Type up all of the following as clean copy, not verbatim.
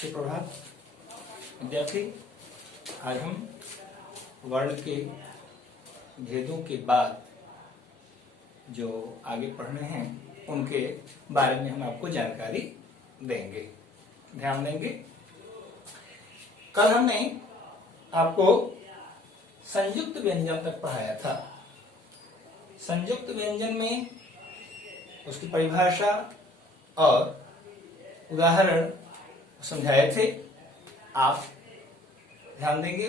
सुप्रभात विद्यार्थी। आज हम वर्ण के भेदों के बाद जो आगे पढ़ने हैं उनके बारे में हम आपको जानकारी देंगे, ध्यान देंगे। कल हमने आपको संयुक्त व्यंजन तक पढ़ाया था। संयुक्त व्यंजन में उसकी परिभाषा और उदाहरण समझाए थे। आप ध्यान देंगे,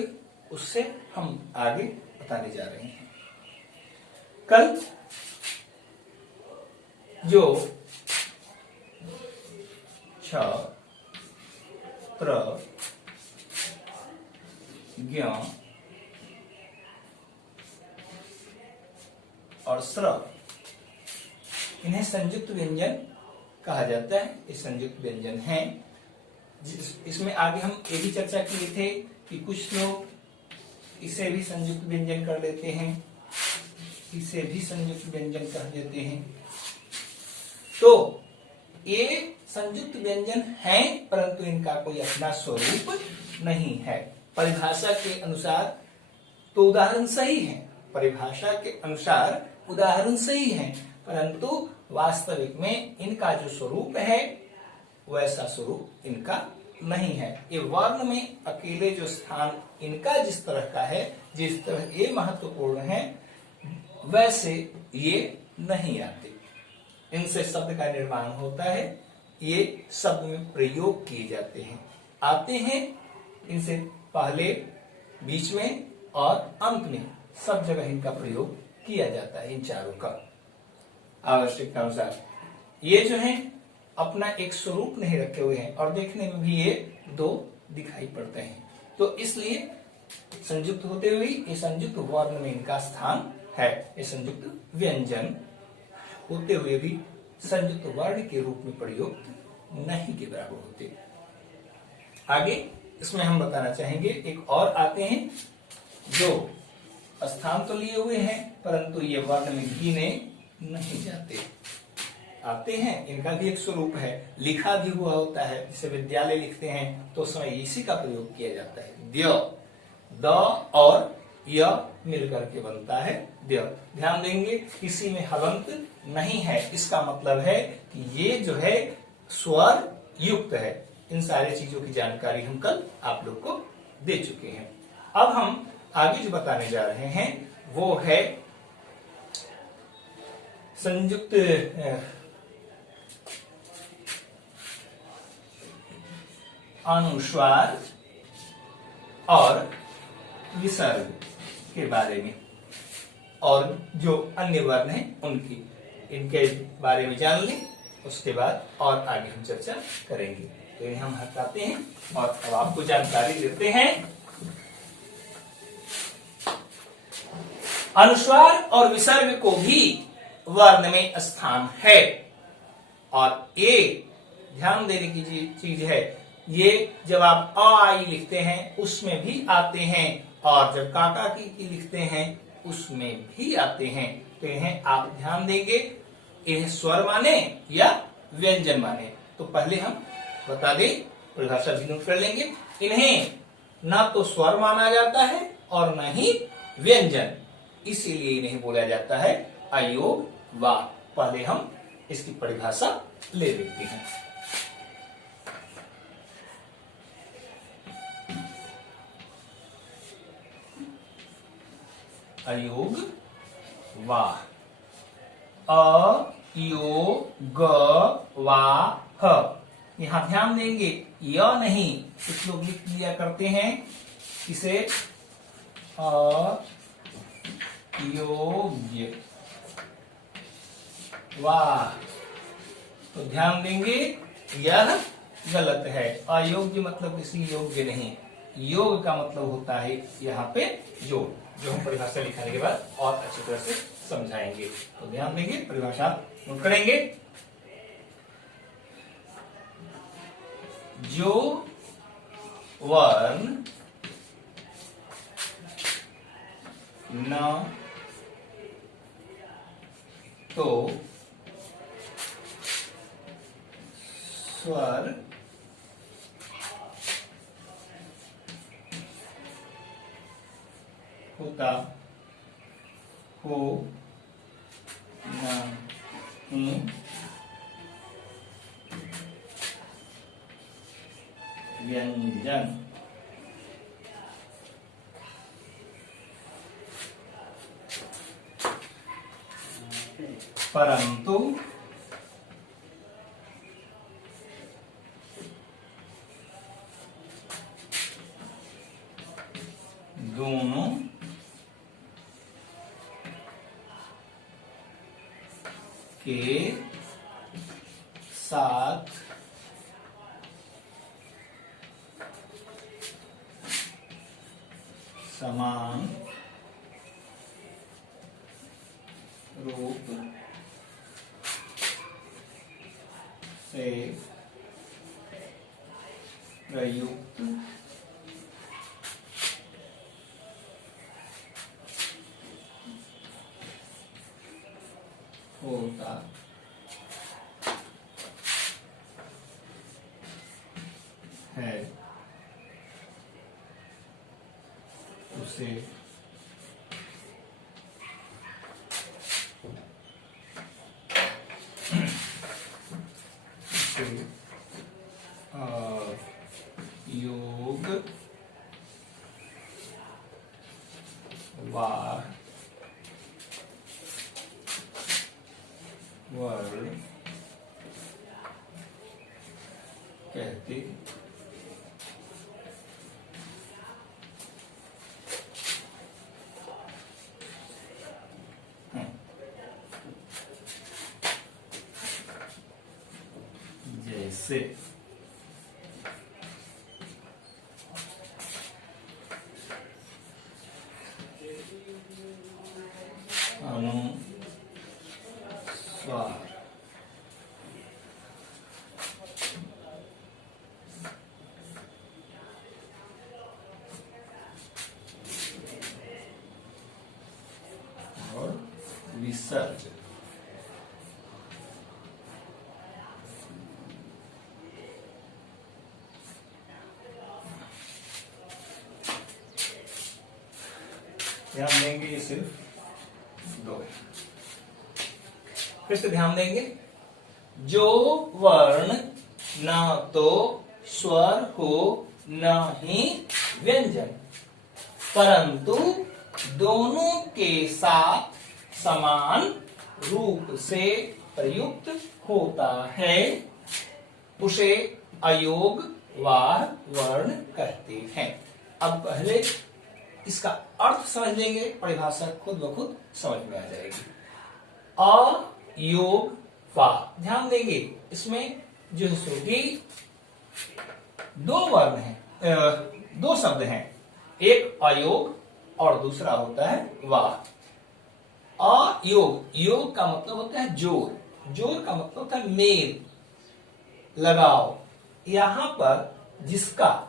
उससे हम आगे बताने जा रहे हैं। कल जो छ, प्र, ज्ञ और स्र, इन्हें संयुक्त व्यंजन कहा जाता है। ये संयुक्त व्यंजन हैं। इसमें आगे हम ये भी चर्चा किए थे कि कुछ लोग इसे भी संयुक्त व्यंजन कर लेते हैं, इसे भी संयुक्त व्यंजन कह देते हैं। तो ये संयुक्त व्यंजन हैं, परंतु इनका कोई अपना स्वरूप नहीं है। परिभाषा के अनुसार तो उदाहरण सही है, परिभाषा के अनुसार उदाहरण सही है, परंतु वास्तविक में इनका जो स्वरूप है वैसा स्वरूप इनका नहीं है। ये वर्ण में अकेले जो स्थान इनका जिस तरह का है, जिस तरह ये महत्वपूर्ण है, वैसे ये नहीं आते। इनसे शब्द का निर्माण होता है, ये शब्द में प्रयोग किए जाते हैं, आते हैं। इनसे पहले, बीच में और अंत में सब जगह इनका प्रयोग किया जाता है। इन चारों का आवश्यकता अनुसार ये जो है अपना एक स्वरूप नहीं रखे हुए हैं और देखने में भी ये दो दिखाई पड़ते हैं। तो इसलिए संयुक्त होते हुए ये संयुक्त वर्ण में इनका स्थान है। ये संयुक्त व्यंजन होते हुए भी संयुक्त वर्ण के रूप में प्रयोग नहीं के बराबर होते। आगे इसमें हम बताना चाहेंगे, एक और आते हैं जो स्थान तो लिए हुए हैं परंतु ये वर्ण में गिने नहीं जाते, आते हैं। इनका भी एक स्वरूप है, लिखा भी हुआ होता है। जैसे विद्यालय लिखते हैं तो उसमें इसी का प्रयोग किया जाता है। द्य, द और य मिलकर के बनता है द्य। ध्यान देंगे, किसी में हलंत नहीं है। इसका मतलब है कि ये जो है स्वर युक्त है। इन सारी चीजों की जानकारी हम कल आप लोग को दे चुके हैं। अब हम आगे जो बताने जा रहे हैं वो है संयुक्त अनुस्वार और विसर्ग के बारे में, और जो अन्य वर्ण हैं उनकी, इनके बारे में जान लें। उसके बाद और आगे हम चर्चा करेंगे। तो इन्हें हम हटाते हैं और अब आपको जानकारी देते हैं। अनुस्वार और विसर्ग को भी वर्ण में स्थान है, और ये ध्यान देने की चीज है। ये जब आप अ आई लिखते हैं उसमें भी आते हैं, और जब काका की लिखते हैं उसमें भी आते हैं। तो इन्हें आप ध्यान देंगे, इन्हें स्वर माने या व्यंजन माने। तो पहले हम बता दें, परिभाषा भी नोट कर लेंगे। इन्हें ना तो स्वर माना जाता है और न ही व्यंजन, इसीलिए इन्हें बोला जाता है अयोग वा। पहले हम इसकी परिभाषा ले लेते हैं। अयोग वा, अ यो ग वा ह। यहां ध्यान देंगे, य नहीं, कुछ लोग लिख दिया करते हैं इसे अयोग्य वाह। तो ध्यान देंगे, यह गलत है। अयोग्य मतलब किसी योग्य नहीं। योग का मतलब होता है यहाँ पे योग, जो हम परिभाषा लिखाने के बाद और अच्छी तरह से समझाएंगे। तो ध्यान देंगे, परिभाषा नोट करेंगे। जो वर्ण न तो स्वर होता हो नहीं व्यंजन। परंतु दोनों के साथ समान रूप से प्रयुक्त होता है उसे योग वार वर्ण कहते हैं। जैसे अनुस्वार, और विसर्ज। ध्यान देंगे ये सिर्फ दो। फिर से ध्यान देंगे, जो वर्ण न तो स्वर हो न ही व्यंजन, परंतु दोनों के साथ समान रूप से प्रयुक्त होता है, उसे अयोगवार वर्ण कहते हैं। अब पहले इसका अर्थ समझ लेंगे, परिभाषा खुद ब खुद समझ में आ जाएगी। अयोगवार, ध्यान देंगे इसमें जो है दो वर्ण हैं, दो शब्द हैं, एक अयोग और दूसरा होता है वार। अयोग, योग का मतलब होता है जोर, जोर का मतलब होता है मेल, लगाव। यहां पर जिसका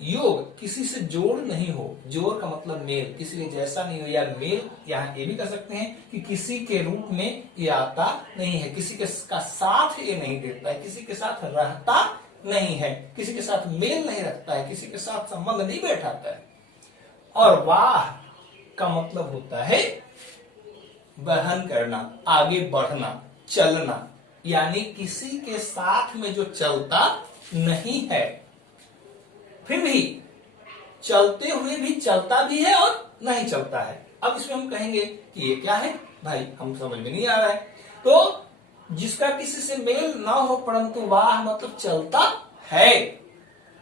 योग किसी से जोड़ नहीं हो, जोर का मतलब मेल, किसी के जैसा नहीं हो, या मेल यहाँ ये भी कह सकते हैं कि किसी के रूप में ये आता नहीं है, किसी के का साथ ये नहीं देता है, किसी के साथ रहता नहीं है, किसी के साथ मेल नहीं रखता है, किसी के साथ संबंध नहीं बैठाता है। और वाह का मतलब होता है वहन करना, आगे बढ़ना, चलना, यानी किसी के साथ में जो चलता नहीं है, फिर भी चलते हुए भी चलता भी है और नहीं चलता है। अब इसमें हम कहेंगे कि ये क्या है भाई, हम समझ में नहीं आ रहा है। तो जिसका किसी से मेल ना हो परंतु वाह मतलब चलता है,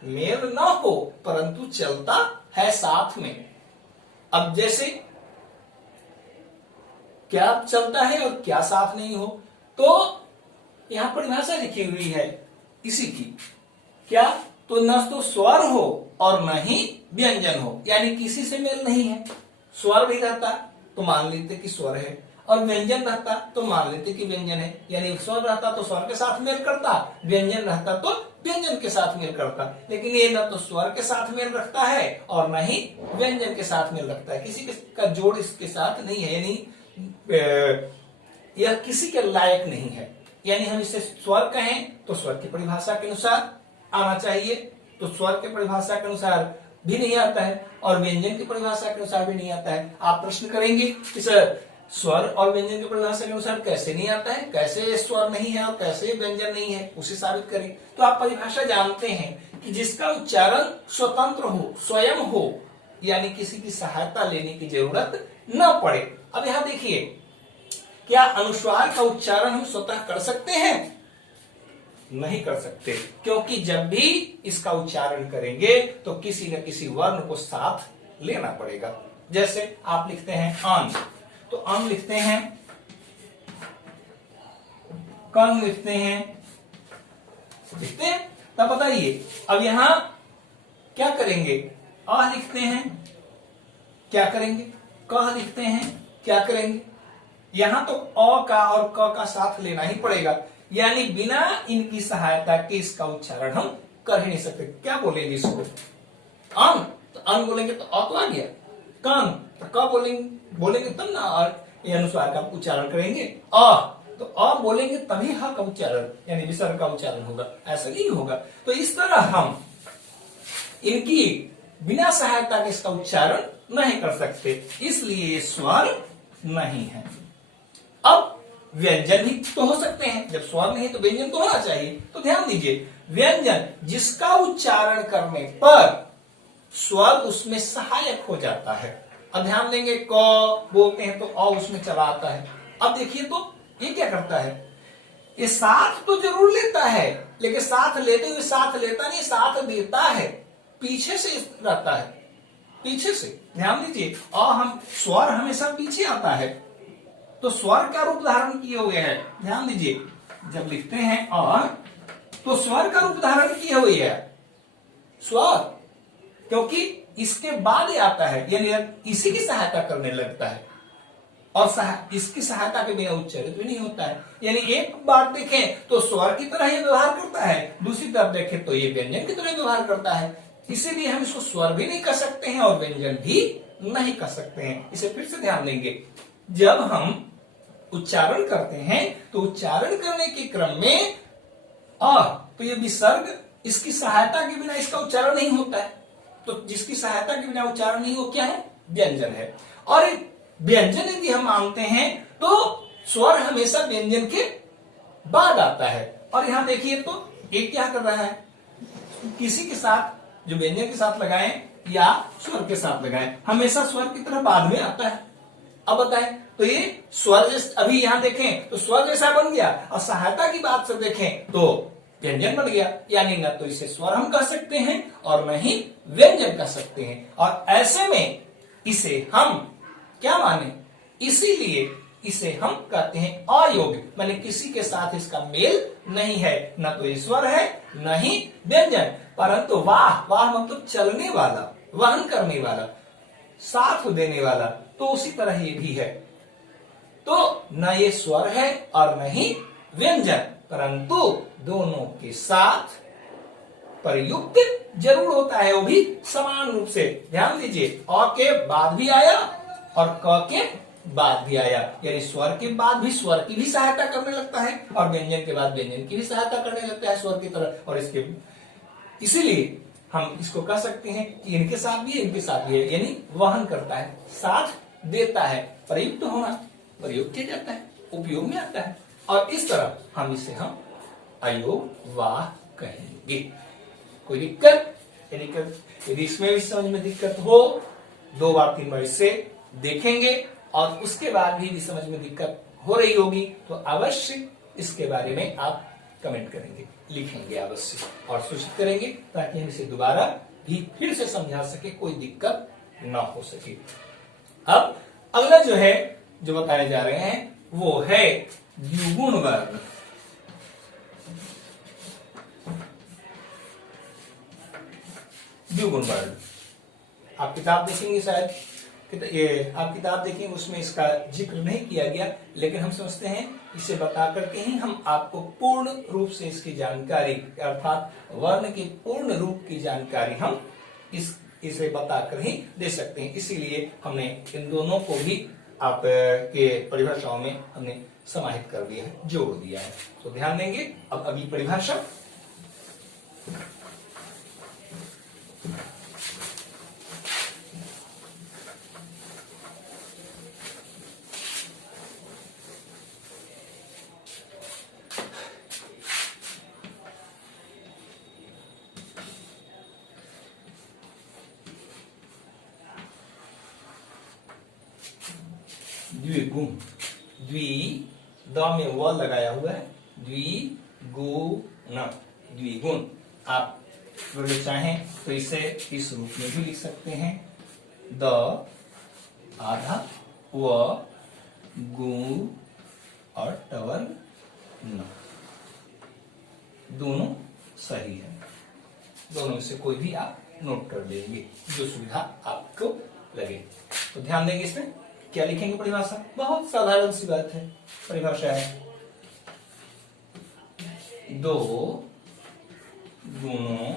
मेल ना हो परंतु चलता है साथ में। अब जैसे क्या चलता है और क्या साथ नहीं हो, तो यहां परिभाषा लिखी हुई है इसी की, क्या, तो न तो स्वर हो और न ही व्यंजन हो, यानी किसी से मेल नहीं है। स्वर भी रहता तो मान लेते कि स्वर है, और व्यंजन रहता तो मान लेते कि व्यंजन है, यानी स्वर रहता तो स्वर के साथ मेल करता, व्यंजन रहता तो व्यंजन के साथ मेल करता। लेकिन ये न तो स्वर के साथ मेल रखता है और न ही व्यंजन के साथ मेल रखता है, किसी का जोड़ इसके साथ नहीं है, यानी यह किसी के लायक नहीं है। यानी हम इसे स्वर कहें तो स्वर की परिभाषा के अनुसार आना चाहिए, तो स्वर के परिभाषा के अनुसार भी नहीं आता है और व्यंजन की परिभाषा के अनुसार भी नहीं आता है। आप प्रश्न करेंगे कि सर स्वर और व्यंजन की परिभाषा के अनुसार कैसे नहीं आता है, कैसे स्वर नहीं है और कैसे व्यंजन नहीं है, उसे साबित करें। तो आप परिभाषा जानते हैं कि जिसका उच्चारण स्वतंत्र हो, स्वयं हो, यानी किसी की सहायता लेने की जरूरत न पड़े। अब यहां देखिए, क्या अनुस्वार का उच्चारण हम स्वतः कर सकते हैं? नहीं कर सकते, क्योंकि जब भी इसका उच्चारण करेंगे तो किसी न किसी वर्ण को साथ लेना पड़ेगा। जैसे आप लिखते हैं अन, तो अन लिखते हैं, कन लिखते हैं, तब बताइए अब यहां क्या करेंगे? अ लिखते हैं, क्या करेंगे? क लिखते हैं, क्या करेंगे? यहां तो अ का और क का साथ लेना ही पड़ेगा, यानी बिना इनकी सहायता के इसका उच्चारण हम कर ही नहीं सकते। क्या बोलेंगे इसको? अन, तो अन बोलेंगे तो अ तो आ गया। कन, तो क बोलेंगे तब ना और ये अनुस्वार का उच्चारण करेंगे। अ, तो अ बोलेंगे तभी ह का उच्चारण यानी विसर्ग का उच्चारण होगा, ऐसा नहीं होगा। तो इस तरह हम इनकी बिना सहायता के इसका उच्चारण नहीं कर सकते, इसलिए ये स्वर नहीं है। अब व्यंजन भी तो हो सकते हैं, जब स्वर नहीं तो व्यंजन तो होना चाहिए। तो ध्यान दीजिए, व्यंजन जिसका उच्चारण करने पर स्वर उसमें सहायक हो जाता है। अब ध्यान देंगे, क बोलते हैं तो अ उसमें चला आता है। अब देखिए तो ये क्या करता है, ये साथ तो जरूर लेता है, लेकिन साथ लेते हुए साथ लेता नहीं, साथ देता है, पीछे से रहता है, पीछे से। ध्यान दीजिए, हम स्वर हमेशा पीछे आता है, तो स्वर का रूप धारण किए हुए है। ध्यान दीजिए, जब लिखते हैं अ तो स्वर का रूप धारण किए हुए है स्वर, क्योंकि इसके बाद ही आता है, यानी इसी की सहायता करने लगता है और इसकी सहायता के बिना उच्चारित भी नहीं होता है। यानी एक बार देखें तो स्वर की तरह ये व्यवहार करता है, दूसरी तरफ देखें तो ये व्यंजन की तरह व्यवहार करता है। इसीलिए हम इसको स्वर भी नहीं कर सकते हैं और व्यंजन भी नहीं कर सकते हैं। इसे फिर से ध्यान देंगे, जब हम उच्चारण करते हैं तो उच्चारण करने के क्रम में तो ये विसर्ग, इसकी सहायता के बिना इसका उच्चारण नहीं होता है। तो जिसकी सहायता के बिना उच्चारण नहीं हो, क्या है? व्यंजन है। और व्यंजन यदि हम मानते हैं तो स्वर हमेशा व्यंजन के बाद आता है। और यहां देखिए तो एक क्या कर रहा है, किसी के साथ जो व्यंजन के साथ लगाएं या स्वर के साथ लगाएं, हमेशा स्वर की तरह बाद में आता है। अब बताएं तो ये स्वर अभी यहां देखें तो स्वर जैसा बन गया, और सहायता की बात से देखें तो व्यंजन बन गया, यानी न तो इसे स्वर हम कह सकते हैं और न ही व्यंजन कह सकते हैं। और ऐसे में इसे हम क्या माने, इसीलिए इसे हम कहते हैं अयोग्य, माने किसी के साथ इसका मेल नहीं है, न तो ये स्वर है न ही व्यंजन। परंतु वाह, वाह मतलब चलने वाला, वहन करने वाला, साथ देने वाला, तो उसी तरह ये भी है। तो न ये स्वर है और न ही व्यंजन, परंतु दोनों के साथ प्रयुक्त जरूर होता है, वो भी समान रूप से। ध्यान दीजिए, अ के बाद भी आया और क के बाद भी आया, यानी स्वर के बाद भी स्वर की भी सहायता करने लगता है और व्यंजन के बाद व्यंजन की भी सहायता करने लगता है स्वर की तरह। और इसके इसीलिए हम इसको कह सकते हैं कि इनके साथ भी है, इनके साथ भी है, यानी वहन करता है, साथ देता है। प्रयुक्त होना, प्रयोग किया जाता है, उपयोग में आता है, और इस तरह हम इसे अयोग वाह कहेंगे। कोई दिक्कत? यदि इसमें भी समझ में दिक्कत हो, 2 बार 3 बार इसे देखेंगे और उसके बाद भी समझ में दिक्कत हो रही होगी तो अवश्य इसके बारे में आप कमेंट करेंगे, लिखेंगे अवश्य और सूचित करेंगे, ताकि हम इसे दोबारा भी फिर से समझा सके, कोई दिक्कत ना हो सके। अब अगला जो बताए जा रहे हैं वो है द्विगुण वर्ण। द्विगुण वर्ण आप किताब देखेंगे, शायद आप किताब देखेंगे, उसमें इसका जिक्र नहीं किया गया, लेकिन हम समझते हैं इसे बता करके ही हम आपको पूर्ण रूप से इसकी जानकारी, अर्थात वर्ण के पूर्ण रूप की जानकारी हम इसे बताकर ही दे सकते हैं। इसीलिए हमने इन दोनों को भी आप के परिभाषाओं में हमने समाहित कर दिया है, जोड़ दिया है। तो ध्यान देंगे। अब अगली परिभाषा, द्विगुण, द्वि द में व लगाया हुआ है, द्विगुण, द्विगुण। आप अगर चाहें तो इसे इस रूप में भी लिख सकते हैं, द आधा व गु और टवर न, दोनों सही है। दोनों में से कोई भी आप नोट कर लेंगे, जो सुविधा आपको लगे। तो ध्यान देंगे इसमें क्या लिखेंगे परिभाषा, बहुत साधारण सी बात है। परिभाषा है दो गुणों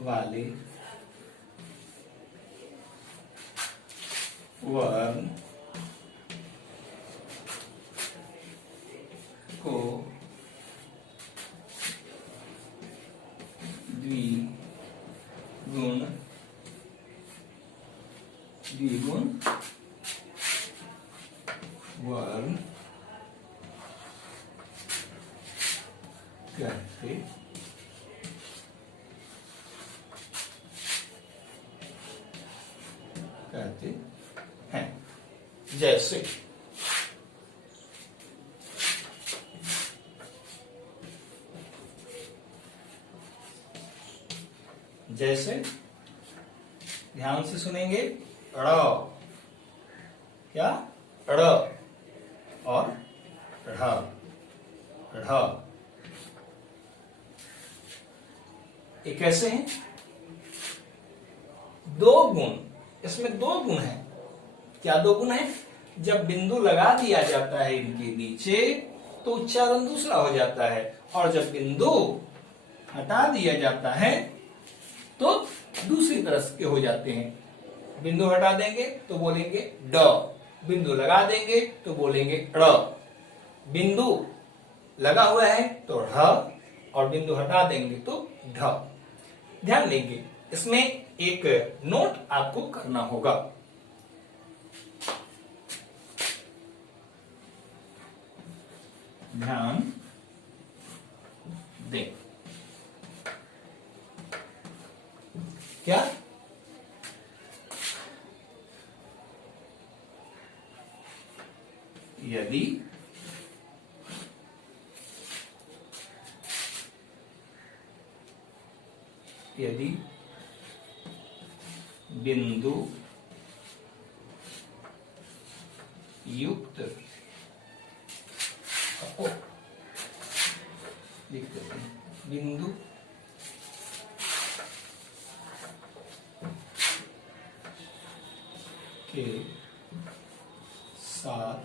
वाले वर्ण को द्विगुण, द्विगुण वर्ण कहते हैं। जैसे जैसे ध्यान से सुनेंगे, ड़, क्या ड़ और ढ़, ढ़, ये कैसे हैं? दो गुण, इसमें दो गुण है। क्या दो गुण है? जब बिंदु लगा दिया जाता है इनके नीचे तो उच्चारण दूसरा हो जाता है, और जब बिंदु हटा दिया जाता है तो दूसरी तरह के हो जाते हैं। बिंदु हटा देंगे तो बोलेंगे ड, बिंदु लगा देंगे तो बोलेंगे ड़, बिंदु लगा हुआ है तो ढ़ और बिंदु हटा देंगे तो ढ। ध्यान देंगे, इसमें एक नोट आपको करना होगा। ध्यान दें, क्या यदि यदि बिंदु युक्त लिख देते हैं, बिंदु के साथ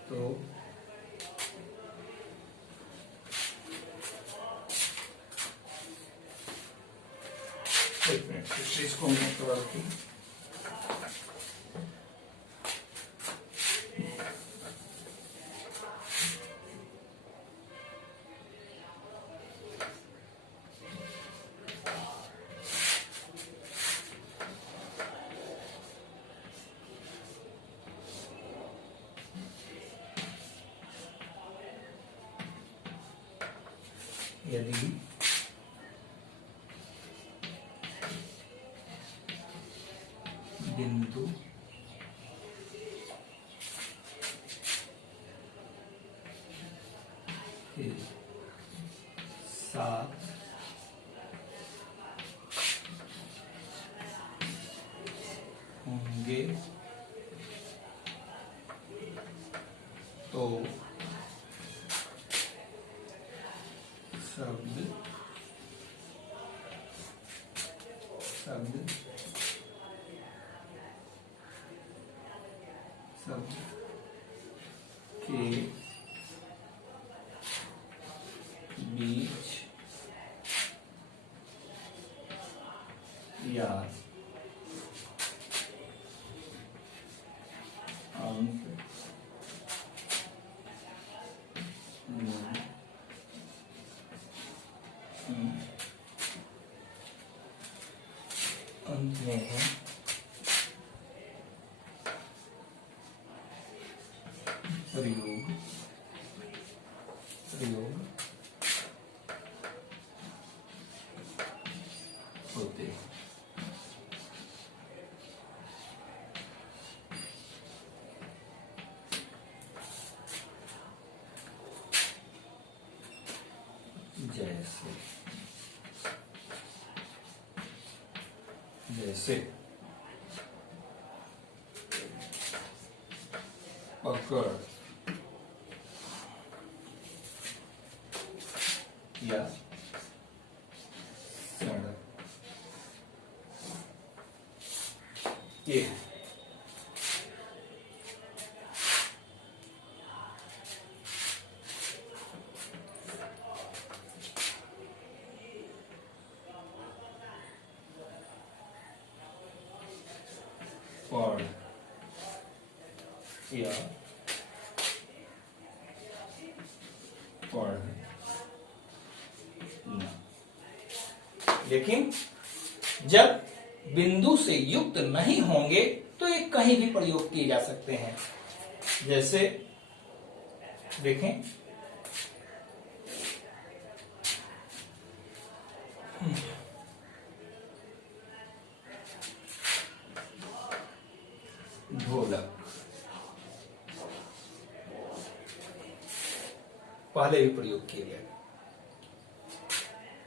तो एक मिनट से इसको मैं थोड़ा रखूं। यदि बिंदु के साथ होंगे तो शब्द शब्द शब्द के बीच या अंक में अंत में है प्रयोग होते हैं। जैसे पकड़ या सड़क, ये पढ़ या पढ़ना। लेकिन जब बिंदु से युक्त नहीं होंगे तो ये कहीं भी प्रयोग किए जा सकते हैं। जैसे देखें, ढोलक पहले भी प्रयोग किए गए।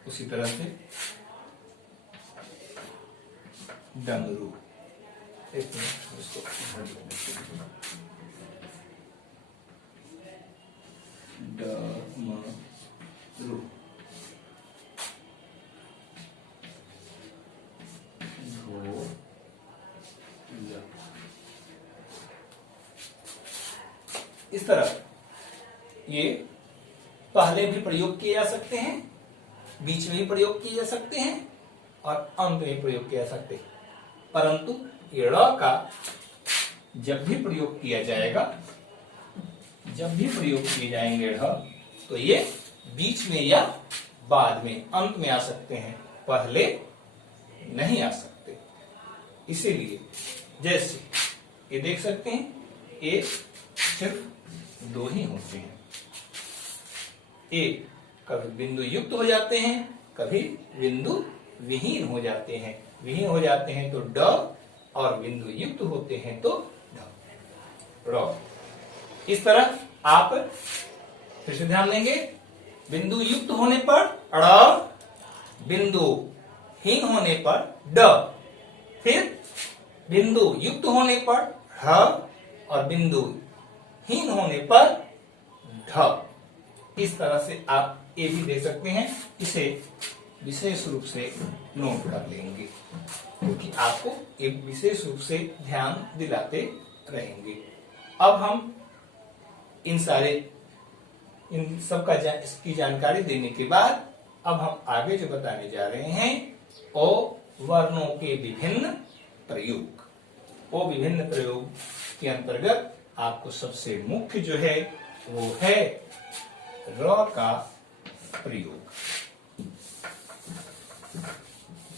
उसी तरह से डमरू, एक मिनट इसको डमरू, इस तरह ये पहले भी प्रयोग किए जा सकते हैं, बीच में भी प्रयोग किए जा सकते हैं और अंत में प्रयोग किए जा सकते हैं। परंतु ये ड़ का जब भी प्रयोग किया जाएगा, जब भी प्रयोग किए जाएंगे ढ, तो ये बीच में या बाद में, अंत में आ सकते हैं, पहले नहीं आ सकते। इसीलिए जैसे ये देख सकते हैं, ये सिर्फ दो ही होते हैं। एक कभी बिंदु युक्त हो जाते हैं, कभी बिंदु विहीन हो जाते हैं। विहीन हो जाते हैं तो ड, और बिंदु युक्त होते हैं तो ढ, र। इस तरह आप फिर से ध्यान देंगे, बिंदु युक्त होने पर ड़, बिंदु हीन होने पर ड, फिर बिंदु युक्त होने पर ह, और बिंदु हीन होने पर ढ। इस तरह से आप ये भी दे सकते हैं। इसे विशेष रूप से नोट कर लेंगे, क्योंकि आपको एक विशेष रूप से ध्यान दिलाते रहेंगे। अब हम इन सब का इसकी जानकारी देने के बाद अब हम आगे जो बताने जा रहे हैं, ओ वर्णों के विभिन्न प्रयोग। ओ विभिन्न प्रयोग के अंतर्गत आपको सबसे मुख्य जो है वो है र का प्रयोग।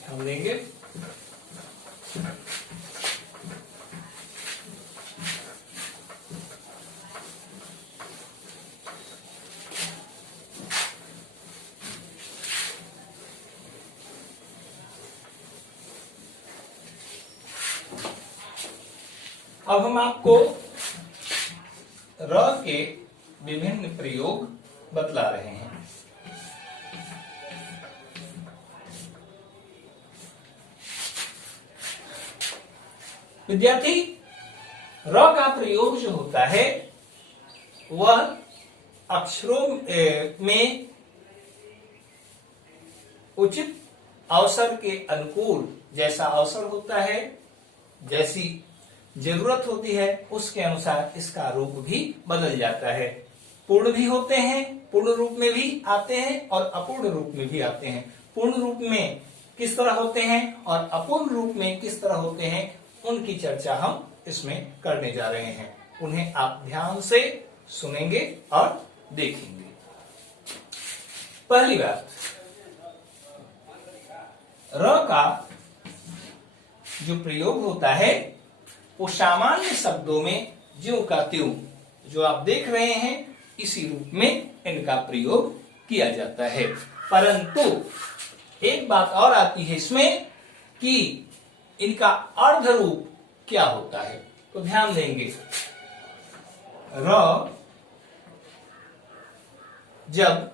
हम लेंगे अब हम आपको र के विभिन्न प्रयोग बतला रहे हैं। विद्यार्थी, र का प्रयोग जो होता है वह अक्षरों में उचित अवसर के अनुकूल, जैसा अवसर होता है, जैसी जरूरत होती है, उसके अनुसार इसका रूप भी बदल जाता है। पूर्ण भी होते हैं, पूर्ण रूप में भी आते हैं और अपूर्ण रूप में भी आते हैं। पूर्ण रूप में किस तरह होते हैं और अपूर्ण रूप में किस तरह होते हैं, उनकी चर्चा हम इसमें करने जा रहे हैं। उन्हें आप ध्यान से सुनेंगे और देखेंगे। पहली बात, र का जो प्रयोग होता है वो सामान्य शब्दों में ज्यों का त्यों जो आप देख रहे हैं इसी रूप में इनका प्रयोग किया जाता है। परंतु एक बात और आती है इसमें कि इनका अर्ध रूप क्या होता है, तो ध्यान देंगे र जब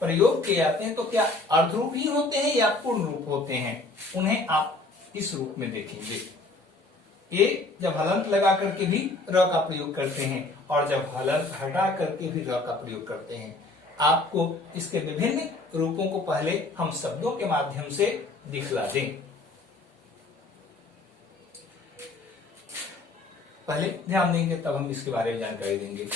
प्रयोग किए जाते हैं तो क्या अर्ध रूप ही होते हैं या पूर्ण रूप होते हैं, उन्हें आप इस रूप में देखेंगे। ये जब हलंत लगा करके भी र का प्रयोग करते हैं और जब हलंत हटा करके भी र का प्रयोग करते हैं। आपको इसके विभिन्न रूपों को पहले हम शब्दों के माध्यम से दिखला दें। पहले ध्यान देंगे तब हम इसके बारे में जानकारी देंगे।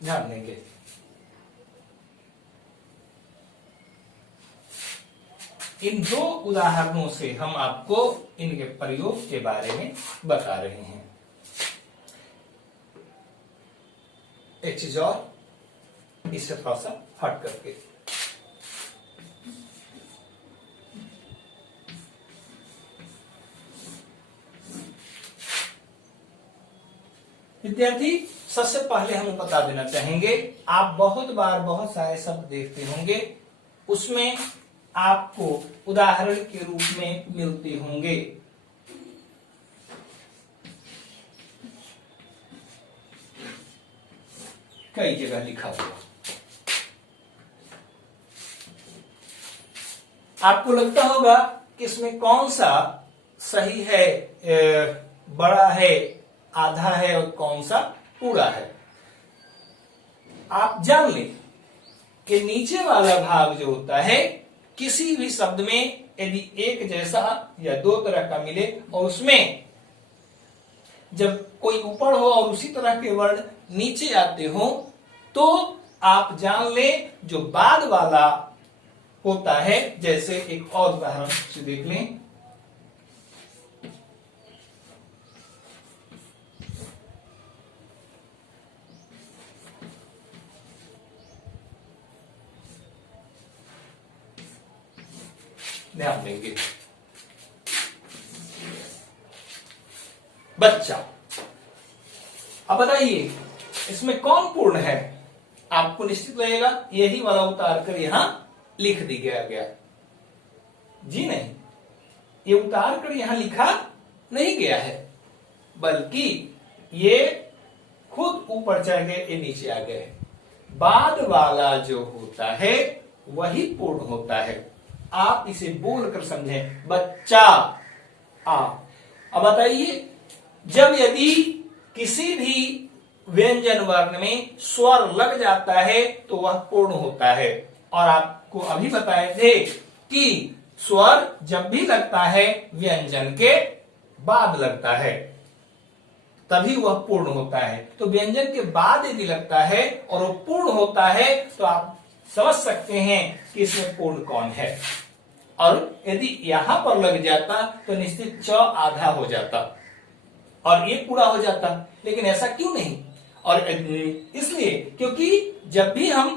ध्यान देंगे इन दो उदाहरणों से हम आपको इनके प्रयोग के बारे में बता रहे हैं। एक चीज और इससे थोड़ा सा हट करके, विद्यार्थी सबसे पहले हमें बता देना चाहेंगे, आप बहुत बार बहुत सारे शब्द देखते होंगे, उसमें आपको उदाहरण के रूप में मिलते होंगे। कई जगह लिखा हुआ, आपको लगता होगा कि इसमें कौन सा सही है, बड़ा है, आधा है और कौन सा पूरा है। आप जान लें कि नीचे वाला भाग जो होता है किसी भी शब्द में यदि एक जैसा या दो तरह का मिले और उसमें जब कोई ऊपर हो और उसी तरह के वर्ण नीचे आते हो तो आप जान लें जो बाद वाला होता है। जैसे एक और उदाहरण से देख लें, ध्यान देंगे बच्चा। अब बताइए इसमें कौन पूर्ण है, आपको निश्चित लगेगा यही वाला उतार कर यहां लिख दिया गया। जी नहीं, ये उतार कर यहां लिखा नहीं गया है, बल्कि ये खुद ऊपर चढ़ गए, ये नीचे आ गए। बाद वाला जो होता है वही पूर्ण होता है। आप इसे बोलकर समझें, बच्चा आ। अब बताइए जब यदि किसी भी व्यंजन वर्ण में स्वर लग जाता है तो वह पूर्ण होता है। और आपको अभी बताए थे कि स्वर जब भी लगता है व्यंजन के बाद लगता है तभी वह पूर्ण होता है। तो व्यंजन के बाद यदि लगता है और वो पूर्ण होता है तो आप समझ सकते हैं कि इसमें पूर्ण कौन है। और यदि यहां पर लग जाता तो निश्चित च आधा हो जाता और ये पूरा हो जाता, लेकिन ऐसा क्यों नहीं। और इसलिए क्योंकि जब भी हम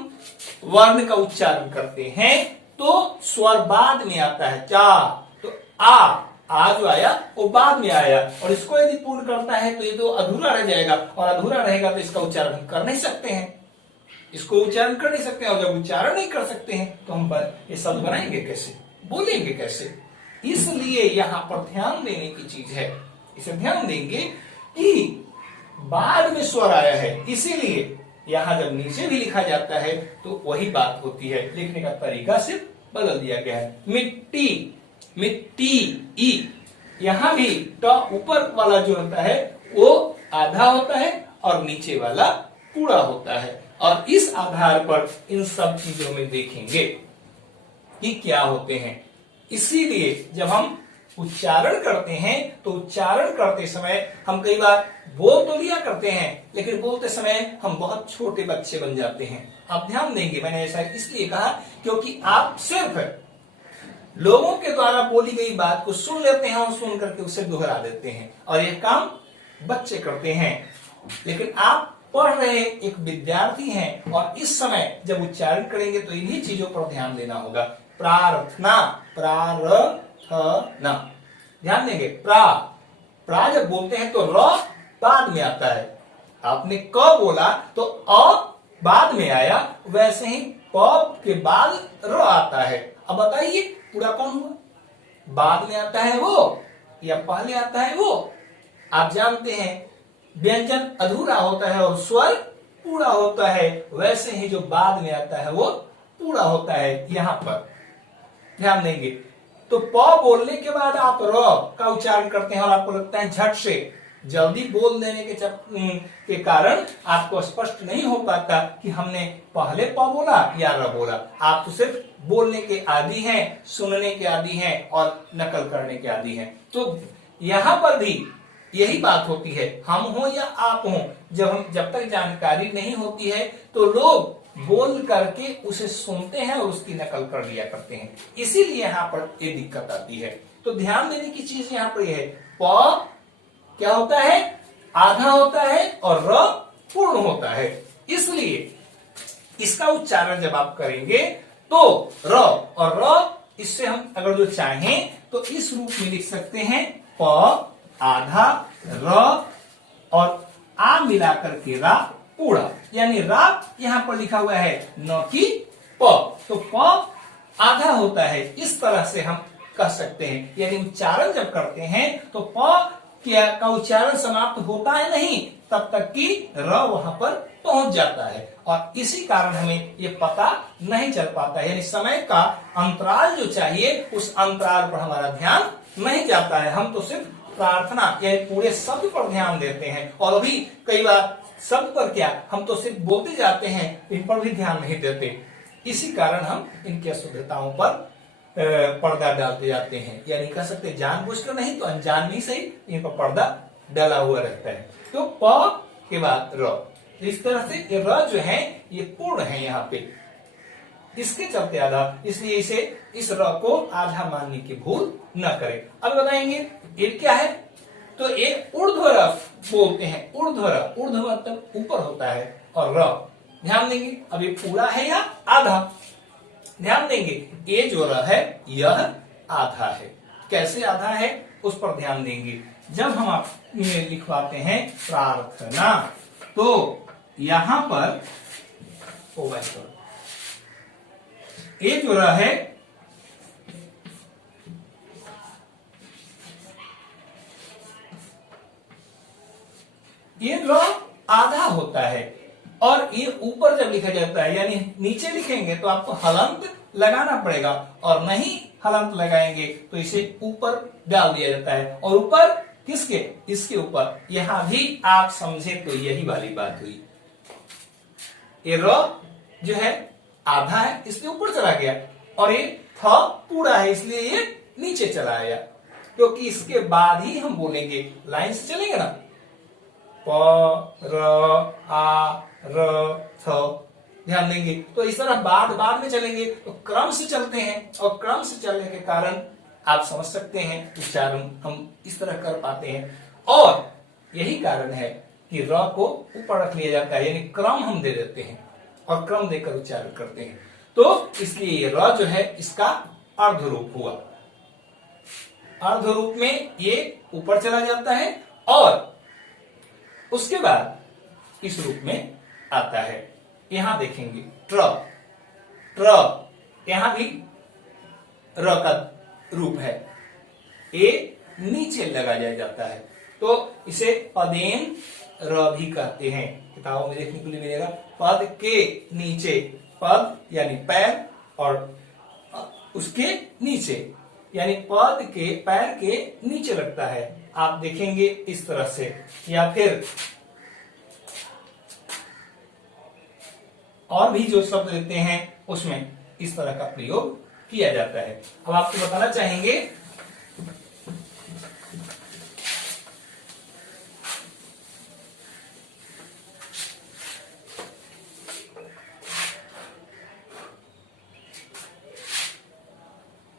वर्ण का उच्चारण करते हैं तो स्वर बाद में आता है। चा तो आ जो आया वो बाद में आया, और इसको यदि पूर्ण करता है तो ये तो अधूरा रह जाएगा, और अधूरा रहेगा तो इसका उच्चारण हम कर नहीं सकते हैं, इसको उच्चारण कर नहीं सकते। और जब उच्चारण नहीं कर सकते हैं तो हम ये शब्द बनाएंगे कैसे, बोलेंगे कैसे। इसलिए यहां पर ध्यान देने की चीज है, इसे ध्यान देंगे कि बाद में स्वर आया है, इसीलिए यहां जब नीचे भी लिखा जाता है तो वही बात होती है, लिखने का तरीका सिर्फ बदल दिया गया है। मिट्टी, मिट्टी ई, यहां भी ट ऊपर वाला जो होता है वो आधा होता है और नीचे वाला पूरा होता है। और इस आधार पर इन सब चीजों में देखेंगे कि क्या होते हैं। इसीलिए जब हम उच्चारण करते हैं तो उच्चारण करते समय हम कई बार बोल तो लिया करते हैं, लेकिन बोलते समय हम बहुत छोटे बच्चे बन जाते हैं। आप ध्यान देंगे, मैंने ऐसा इसलिए कहा क्योंकि आप सिर्फ लोगों के द्वारा बोली गई बात को सुन लेते हैं और सुन करके उसे दोहरा देते हैं, और यह काम बच्चे करते हैं। लेकिन आप पढ़ रहे एक विद्यार्थी हैं और इस समय जब उच्चारण करेंगे तो इन्हीं चीजों पर ध्यान देना होगा। प्रार्थना, प्रार्थना, ध्यान देंगे। प्रा जब बोलते हैं तो र बाद में आता है। आपने क बोला तो अ बाद में आया, वैसे ही प के बाद र आता है। अब बताइए पूरा कौन हुआ? बाद में आता है वो या पहले आता है वो? आप जानते हैं व्यंजन अधूरा होता है और स्वर पूरा होता है, वैसे ही जो बाद में आता है वो पूरा होता है। यहां पर ध्यान देंगे तो प बोलने के बाद आप र का उच्चारण करते हैं और आपको लगता है झट से जल्दी बोल देने के कारण आपको स्पष्ट नहीं हो पाता कि हमने पहले प बोला या र बोला। आप तो सिर्फ बोलने के आदी हैं, सुनने के आदी हैं और नकल करने के आदी हैं। तो यहां पर भी यही बात होती है, हम हो या आप हो, जब तक जानकारी नहीं होती है तो लोग बोल करके उसे सुनते हैं और उसकी नकल कर लिया करते हैं। इसीलिए यहाँ पर ये दिक्कत आती है। तो ध्यान देने की चीज यहाँ पर यह है, प क्या होता है? आधा होता है और र पूर्ण होता है। इसलिए इसका उच्चारण जब आप करेंगे तो र और र, इससे हम अगर जो चाहें तो इस रूप में लिख सकते हैं, प आधा, र और आ मिलाकर के रा पूरा, यानी रा यहां पर लिखा हुआ है न कि प। तो प आधा होता है, इस तरह से हम कह सकते हैं। यानी उच्चारण जब करते हैं तो प का उच्चारण समाप्त होता है नहीं तब तक कि र वहां पर पहुंच जाता है, और इसी कारण हमें ये पता नहीं चल पाता है। यानी समय का अंतराल जो चाहिए उस अंतराल पर हमारा ध्यान नहीं जाता है। हम तो सिर्फ प्रार्थना यानी पूरे शब्द पर ध्यान देते हैं, और अभी कई बार शब्द पर क्या, हम तो सिर्फ बोलते जाते हैं, इन पर भी ध्यान नहीं देते। इसी कारण हम इनकी अशुद्धताओं पर पर्दा डालते जाते हैं। यानी कह सकते जानबूझकर नहीं तो अनजान नहीं सही, इन पर पर्दा डाला हुआ रहता है। तो प के बाद र, इस तरह से ये र जो है ये पूर्ण है यहाँ पे, इसके चलते आधा, इसलिए इसे इस र को आधा मानने की भूल न करें। अब बताएंगे ये क्या है, तो एक ऊर्ध्व बोलते हैं। ऊर्ध्व मतलब ऊपर होता है, और र ध्यान देंगे अब ये पूरा है या आधा। ध्यान देंगे ये जो र है यह आधा है। कैसे आधा है उस पर ध्यान देंगे। जब हम आप लिखवाते हैं प्रार्थना तो यहां पर ये जो र है ये र आधा होता है, और ये ऊपर जब लिखा जाता है यानी नीचे लिखेंगे तो आपको हलंत लगाना पड़ेगा, और नहीं हलंत लगाएंगे तो इसे ऊपर डाल दिया जाता है। और ऊपर किसके? इसके ऊपर। यहां भी आप समझे तो यही वाली बात हुई। ये र जो है आधा है इसलिए ऊपर चला गया, और ये थ पूरा है इसलिए ये नीचे चला आया, क्योंकि इसके बाद ही हम बोलेंगे, लाइन से चलेंगे ना, प र आ र थ, ध्यान देंगे। तो इस तरह बाद में चलेंगे तो क्रम से चलते हैं, और क्रम से चलने के कारण आप समझ सकते हैं उच्चारण हम इस तरह कर पाते हैं। और यही कारण है कि र को ऊपर रख लिया जाता है, यानी क्रम हम दे देते हैं और क्रम देकर उच्चारण करते हैं। तो इसलिए र जो है इसका अर्ध रूप हुआ। अर्ध रूप में ये ऊपर चला जाता है और उसके बाद इस रूप में आता है। यहां देखेंगे ट्र, यहां भी र का रूप है, ए नीचे लगाया जाता है, तो इसे पदेन र भी कहते हैं। किताबों में देखने को मिलेगा पद के नीचे, पद यानी पैर और उसके नीचे यानी पद के पैर के नीचे लगता है। आप देखेंगे इस तरह से, या फिर और भी जो शब्द रहते हैं उसमें इस तरह का प्रयोग किया जाता है। अब आपको बताना चाहेंगे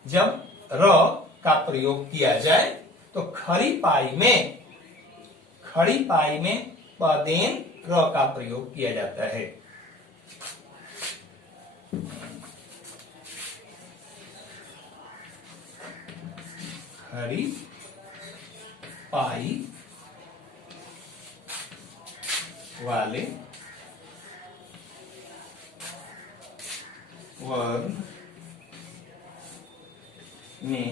जब र का प्रयोग किया जाए तो खड़ी पाई में पदेन र का प्रयोग किया जाता है। खड़ी पाई वाले वर्ण में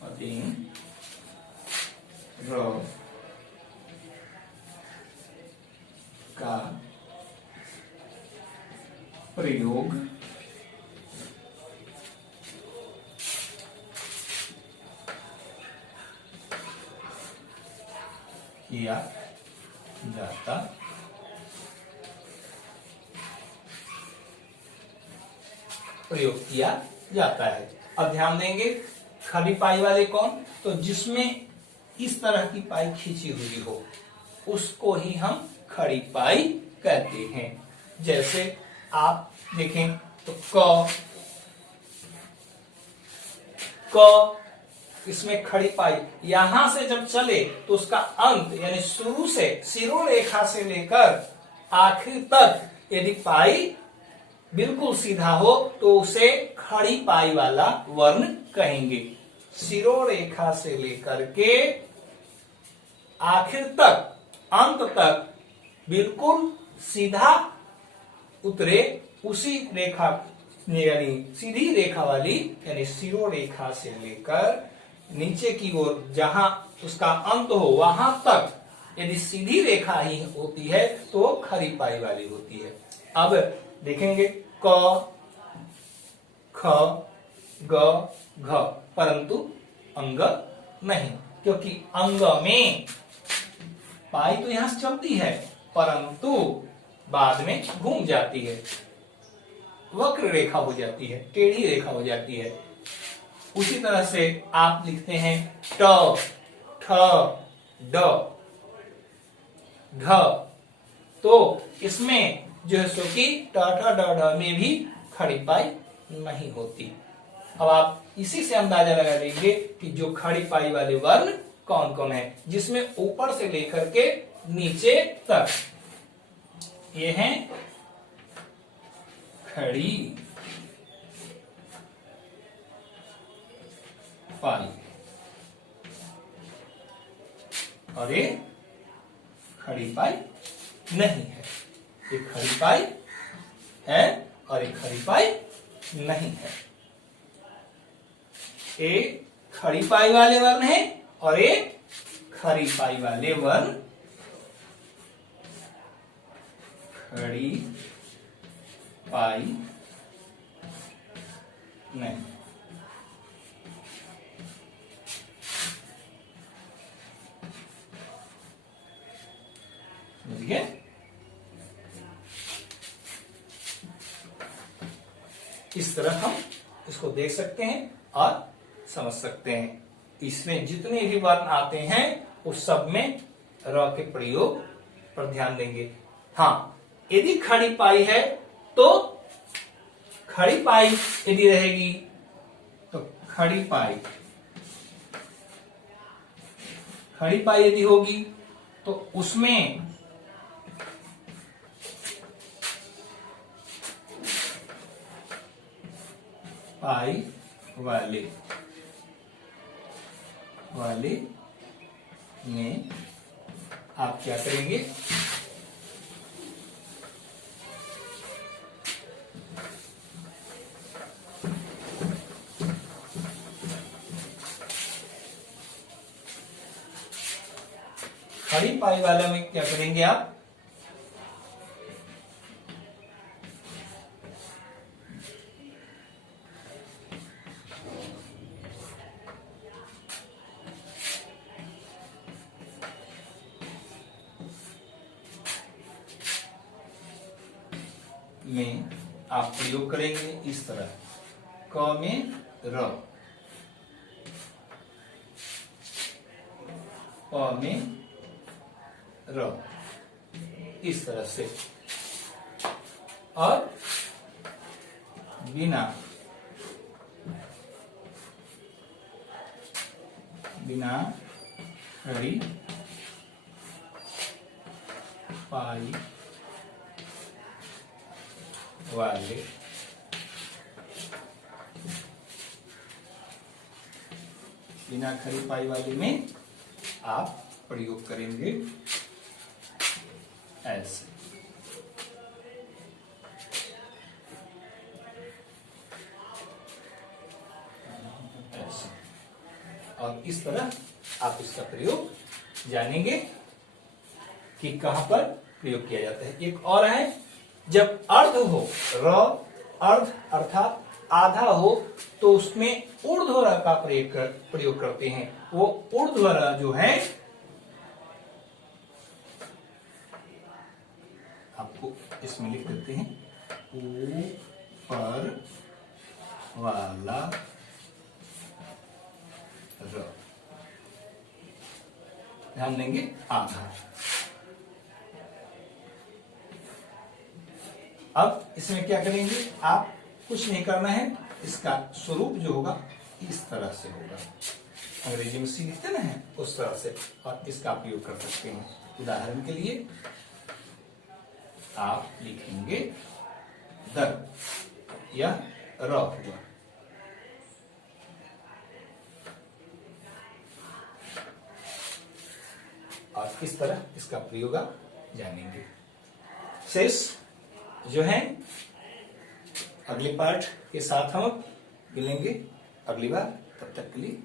पदेन र का प्रयोग किया जाता है। अब ध्यान देंगे खड़ी पाई वाले कौन, तो जिसमें इस तरह की पाई खींची हुई हो उसको ही हम खड़ी पाई कहते हैं। जैसे आप देखें तो क इसमें खड़ी पाई यहां से जब चले तो उसका अंत यानी शुरू से शिरोरेखा से लेकर आखिर तक यदि पाई बिल्कुल सीधा हो तो उसे खड़ी पाई वाला वर्ण कहेंगे। शिरोरेखा से लेकर के आखिर तक अंत तक बिल्कुल सीधा उतरे उसी रेखा यानी सीधी रेखा वाली यानी शिरोरेखा से लेकर नीचे की ओर जहां उसका अंत हो वहां तक यदि सीधी रेखा ही होती है तो वो खड़ी पाई वाली होती है। अब देखेंगे क ख ग घ परंतु अंग नहीं, क्योंकि अंग में पाई तो यहां से चलती है परंतु बाद में घूम जाती है, वक्र रेखा हो जाती है, टेढ़ी रेखा हो जाती है। उसी तरह से आप लिखते हैं ट ठ ड घ, तो इसमें जो है सो कि ट ठ ड ढ में भी खड़ी पाई नहीं होती। अब आप इसी से अंदाजा लगा लेंगे कि जो खड़ी पाई वाले वर्ण कौन कौन है, जिसमें ऊपर से लेकर के नीचे तक ये हैं खड़ी पाई और ये खड़ी पाई नहीं है। एक खड़ी पाई है और एक खड़ी पाई नहीं है। एक खड़ी पाई वाले वर्ण है और एक खड़ी पाई वाले वर्ण खड़ी पाई नहीं। ठीक है, इस तरह हम इसको देख सकते हैं और समझ सकते हैं। इसमें जितने भी वर्ण आते हैं उस सब में र के प्रयोग पर ध्यान देंगे। हाँ, यदि खड़ी पाई है तो खड़ी पाई यदि रहेगी तो खड़ी पाई यदि होगी तो उसमें पाई वाले में आप क्या करेंगे, खड़ी पाई वाले में क्या करेंगे आप में आप प्रयोग करेंगे इस तरह, क में र, प में र, इस तरह से। और बिना खड़ी पाई वाले बिना खड़ी पाई वाले में आप प्रयोग करेंगे ऐसे। ऐसे और इस तरह आप इसका प्रयोग जानेंगे कि कहां पर प्रयोग किया जाता है। एक और है, जब अर्ध हो, र अर्ध अर्थात आधा हो, तो उसमें ऊर्ध्व र का प्रयोग करते हैं। वो ऊर्ध्व र जो है, आपको इसमें लिख देते हैं, ऊपर वाला र, ध्यान देंगे आधा। अब इसमें क्या करेंगे, आप कुछ नहीं करना है, इसका स्वरूप जो होगा इस तरह से होगा, अंग्रेजी में सी लिखते ना है उस तरह से, और इसका प्रयोग कर सकते हैं। उदाहरण के लिए आप लिखेंगे दर, यह र हुआ, और इस तरह इसका प्रयोग आप जानेंगे। शेष जो है अगले पार्ट के साथ हम मिलेंगे अगली बार। तब तक के लिए